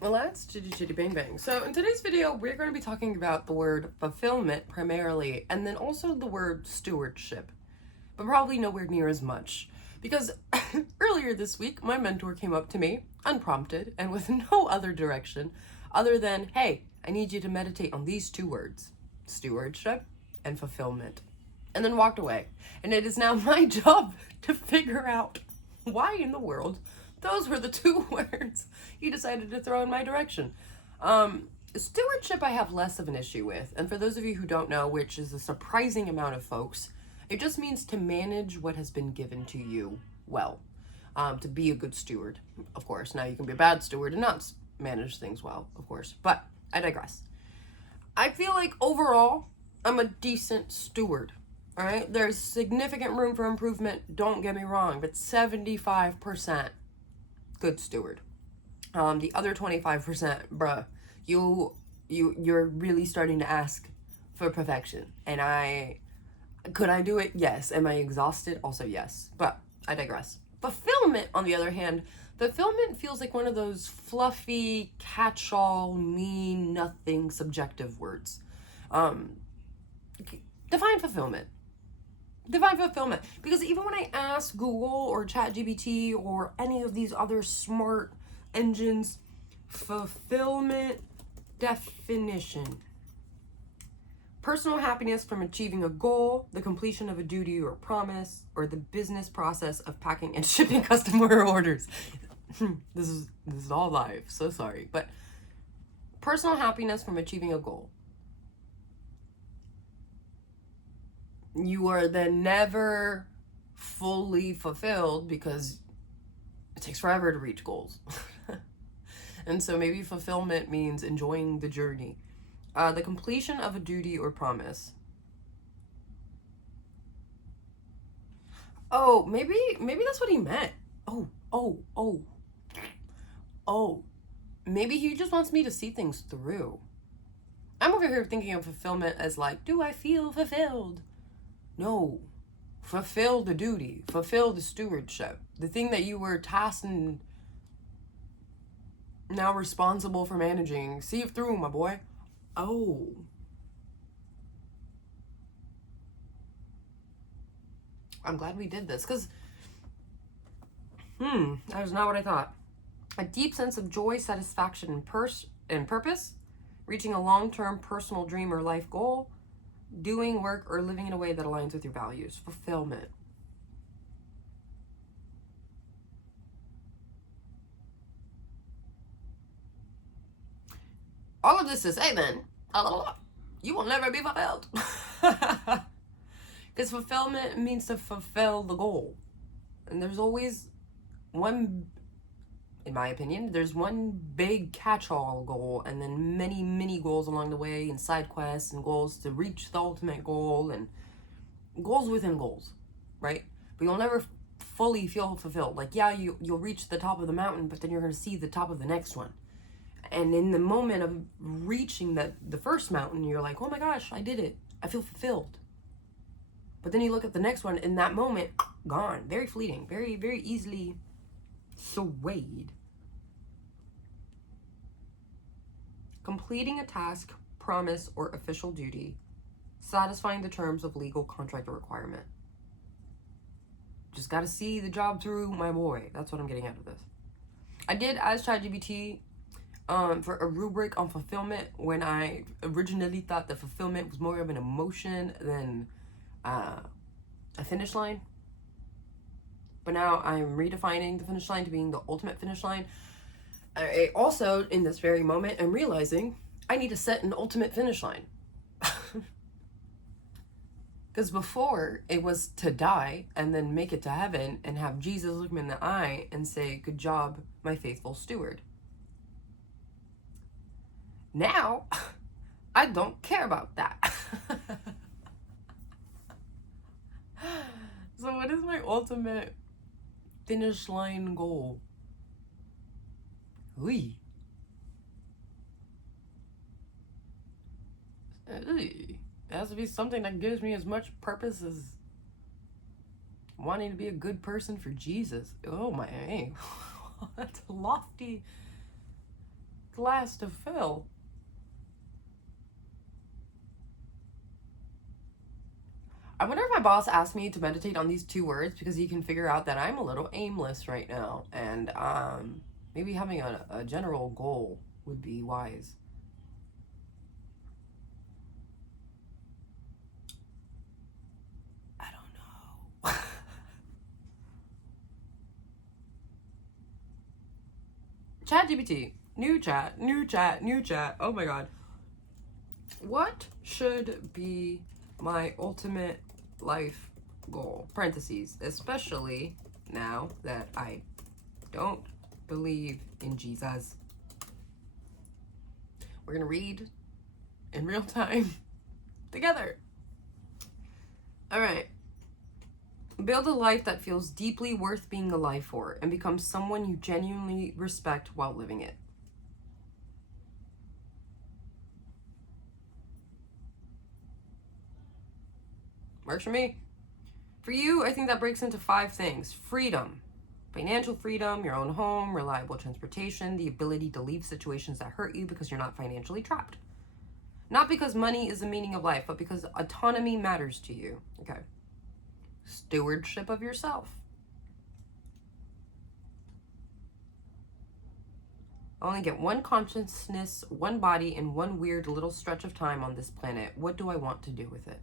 Well, that's chitty chitty bang bang. So in today's video, we're going to be talking about the word fulfillment primarily, and then also the word stewardship, but probably nowhere near as much. Because earlier this week, my mentor came up to me, unprompted, and with no other direction other than, hey, I need you to meditate on these two words, stewardship and fulfillment, and then walked away. And it is now my job to figure out why in the world those were the two words he decided to throw in my direction. Stewardship I have less of an issue with, and for those of you who don't know, which is a surprising amount of folks, it just means to manage what has been given to you well. To be a good steward, of course. Now you can be a bad steward and not manage things well, of course, but I digress. I feel like overall, I'm a decent steward. All right, there's significant room for improvement, don't get me wrong, but 75% good steward. The other 25%, bruh, you're really starting to ask for perfection. And could I do it? Yes. Am I exhausted? Also yes. But I digress. Fulfillment, on the other hand, fulfillment feels like one of those fluffy, catch-all, mean nothing subjective words. Define fulfillment. Define fulfillment. Because even when I ask Google or ChatGPT or any of these other smart engines, fulfillment definition: personal happiness from achieving a goal, the completion of a duty or promise, or the business process of packing and shipping customer orders. This is all live, so sorry. But personal happiness from achieving a goal. You are then never fully fulfilled because it takes forever to reach goals. And so maybe fulfillment means enjoying the journey. The completion of a duty or promise. Oh, maybe that's what he meant. Oh. Maybe he just wants me to see things through. I'm over here thinking of fulfillment as like, do I feel fulfilled? No. Fulfill the duty. Fulfill the stewardship. The thing that you were tasked and now responsible for managing. See it through, my boy. Oh. I'm glad we did this, because that was not what I thought. A deep sense of joy, satisfaction, and purpose, reaching a long-term personal dream or life goal, doing work or living in a way that aligns with your values. Fulfillment. All of this to say then, you will never be fulfilled. Because fulfillment means to fulfill the goal. And there's always one, in my opinion, there's one big catch-all goal and then many mini goals along the way, and side quests and goals to reach the ultimate goal and goals within goals, right? But you'll never fully feel fulfilled. Like, yeah, you'll reach the top of the mountain, but then you're going to see the top of the next one. And in the moment of reaching the first mountain, you're like, oh my gosh, I did it. I feel fulfilled. But then you look at the next one, in that moment, gone. Very fleeting. Very, very easily swayed. Completing a task, promise, or official duty, satisfying the terms of legal contract or requirement. Just got to see the job through, my boy. That's what I'm getting out of this. I did ask ChatGPT for a rubric on fulfillment when I originally thought that fulfillment was more of an emotion than a finish line. But now I'm redefining the finish line to being the ultimate finish line. I also, in this very moment, am realizing I need to set an ultimate finish line. Because before, it was to die and then make it to heaven and have Jesus look me in the eye and say, good job, my faithful steward. Now, I don't care about that. So what is my ultimate finish line goal? It has to be something that gives me as much purpose as wanting to be a good person for Jesus. Oh my, that's lofty glass to fill. I wonder if my boss asked me to meditate on these 2 words because he can figure out that I'm a little aimless right now. And maybe having a general goal would be wise. I don't know. ChatGPT. New chat, new chat, new chat. Oh my god. What should be my ultimate life goal? Parentheses. Especially now that I don't believe in Jesus. We're gonna read in real time together. All right. Build a life that feels deeply worth being alive for and become someone you genuinely respect while living it. Works for me. For you, I think that breaks into 5 things. Freedom. Financial freedom, your own home, reliable transportation, the ability to leave situations that hurt you because you're not financially trapped. Not because money is the meaning of life, but because autonomy matters to you. Okay. Stewardship of yourself. I only get one consciousness, one body, and one weird little stretch of time on this planet. What do I want to do with it?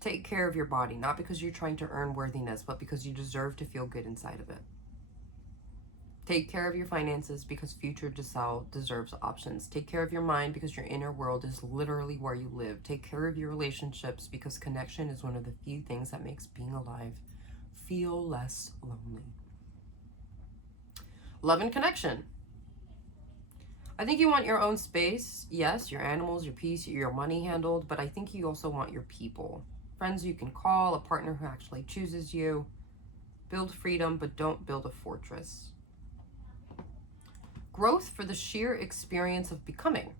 Take care of your body, not because you're trying to earn worthiness, but because you deserve to feel good inside of it. Take care of your finances because future Giselle deserves options. Take care of your mind because your inner world is literally where you live. Take care of your relationships because connection is one of the few things that makes being alive feel less lonely. Love and connection. I think you want your own space. Yes, your animals, your peace, your money handled, but I think you also want your people. Friends you can call, a partner who actually chooses you. Build freedom, but don't build a fortress. Growth for the sheer experience of becoming.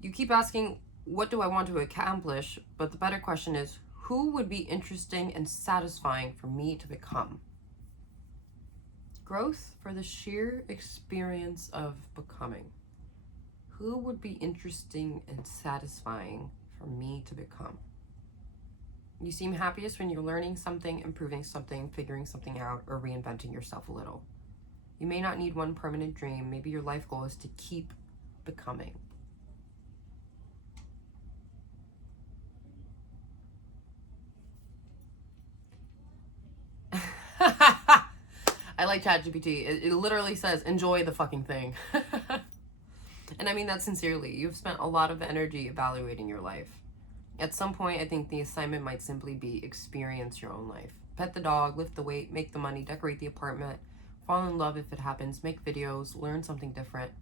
You keep asking, what do I want to accomplish? But the better question is, who would be interesting and satisfying for me to become? Growth for the sheer experience of becoming. Who would be interesting and satisfying for me to become? You seem happiest when you're learning something, improving something, figuring something out, or reinventing yourself a little. You may not need one permanent dream. Maybe your life goal is to keep becoming. I like ChatGPT. It literally says, enjoy the fucking thing. And I mean that sincerely. You've spent a lot of energy evaluating your life. At some point, I think the assignment might simply be experience your own life. Pet the dog, lift the weight, make the money, decorate the apartment, fall in love if it happens, make videos, learn something different.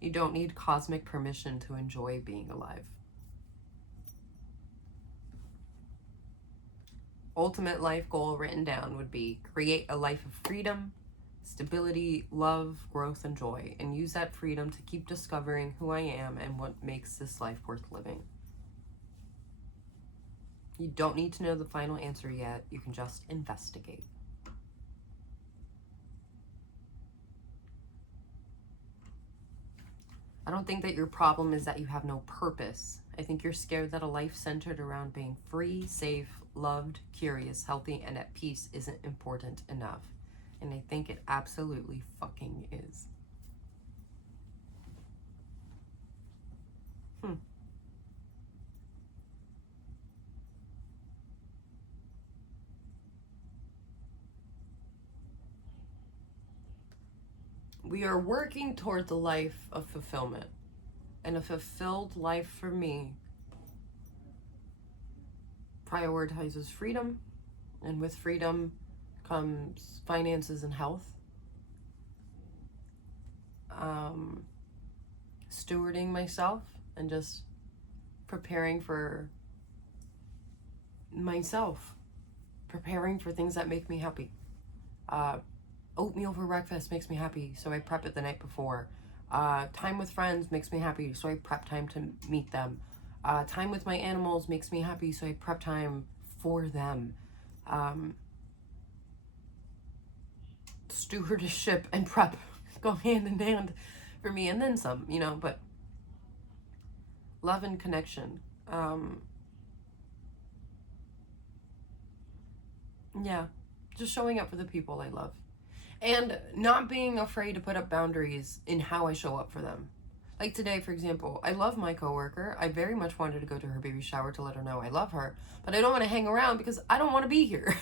You don't need cosmic permission to enjoy being alive. Ultimate life goal written down would be create a life of freedom, stability, love, growth, and joy, and use that freedom to keep discovering who I am and what makes this life worth living. You don't need to know the final answer yet. You can just investigate. I don't think that your problem is that you have no purpose. I think you're scared that a life centered around being free, safe, loved, curious, healthy, and at peace isn't important enough. And I think it absolutely fucking is. We are working towards a life of fulfillment. And a fulfilled life for me prioritizes freedom. And with freedom comes finances and health. Stewarding myself and just preparing for myself. Preparing for things that make me happy. Oatmeal for breakfast makes me happy, so I prep it the night before. Time with friends makes me happy, so I prep time to meet them. Time with my animals makes me happy, so I prep time for them. stewardship and prep go hand in hand for me, and then some, you know, but love and connection. Yeah, just showing up for the people I love. And not being afraid to put up boundaries in how I show up for them. Like today, for example, I love my coworker. I very much wanted to go to her baby shower to let her know I love her, but I don't want to hang around because I don't want to be here.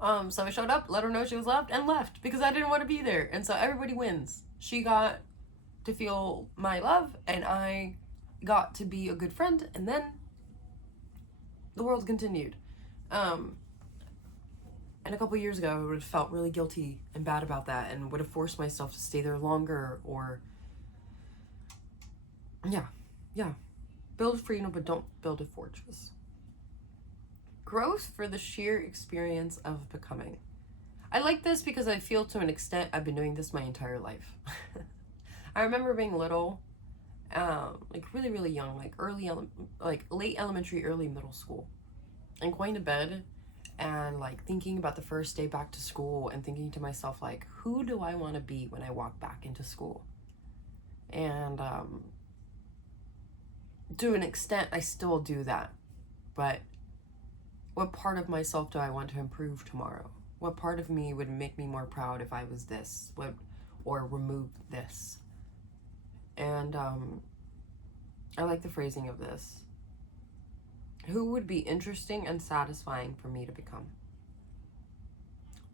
So I showed up, let her know she was loved, and left because I didn't want to be there. And so everybody wins. She got to feel my love, and I got to be a good friend, and then the world continued. And a couple years ago, I would have felt really guilty and bad about that and would have forced myself to stay there longer, or yeah. Build freedom, but don't build a fortress. Growth for the sheer experience of becoming. I like this because I feel to an extent I've been doing this my entire life. I remember being little, like really, really young, like late elementary, early middle school, and going to bed and like thinking about the first day back to school and thinking to myself, like, who do I want to be when I walk back into school? And to an extent, I still do that, but what part of myself do I want to improve tomorrow? What part of me would make me more proud if I was this? Or remove this? And I like the phrasing of this. Who would be interesting and satisfying for me to become?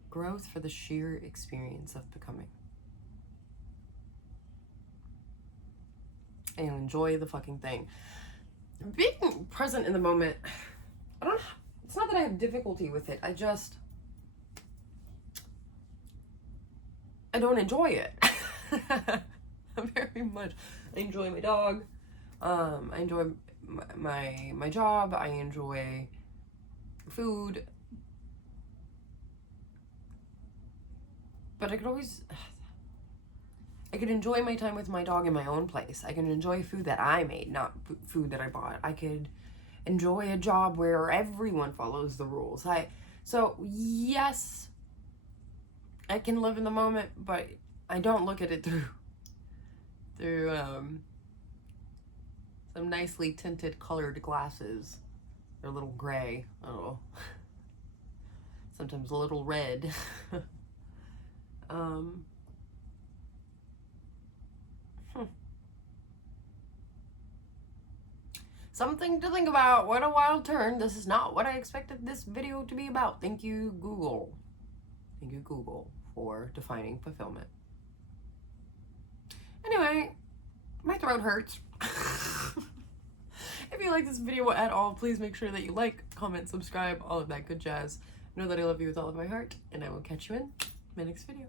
Growth for the sheer experience of becoming. And enjoy the fucking thing. Being present in the moment, it's not that I have difficulty with it. I don't enjoy it. Very much. I enjoy my dog. I enjoy my job. I enjoy food. But I could enjoy my time with my dog in my own place. I can enjoy food that I made, not food that I bought. I could enjoy a job where everyone follows the rules. So yes, I can live in the moment, but I don't look at it through some nicely tinted colored glasses. They're a little gray, sometimes a little red. Something to think about. What a wild turn. This is not what I expected this video to be about. Thank you, Google. Thank you, Google, for defining fulfillment. Anyway, my throat hurts. If you like this video at all, please make sure that you like, comment, subscribe, all of that good jazz. Know that I love you with all of my heart, and I will catch you in my next video.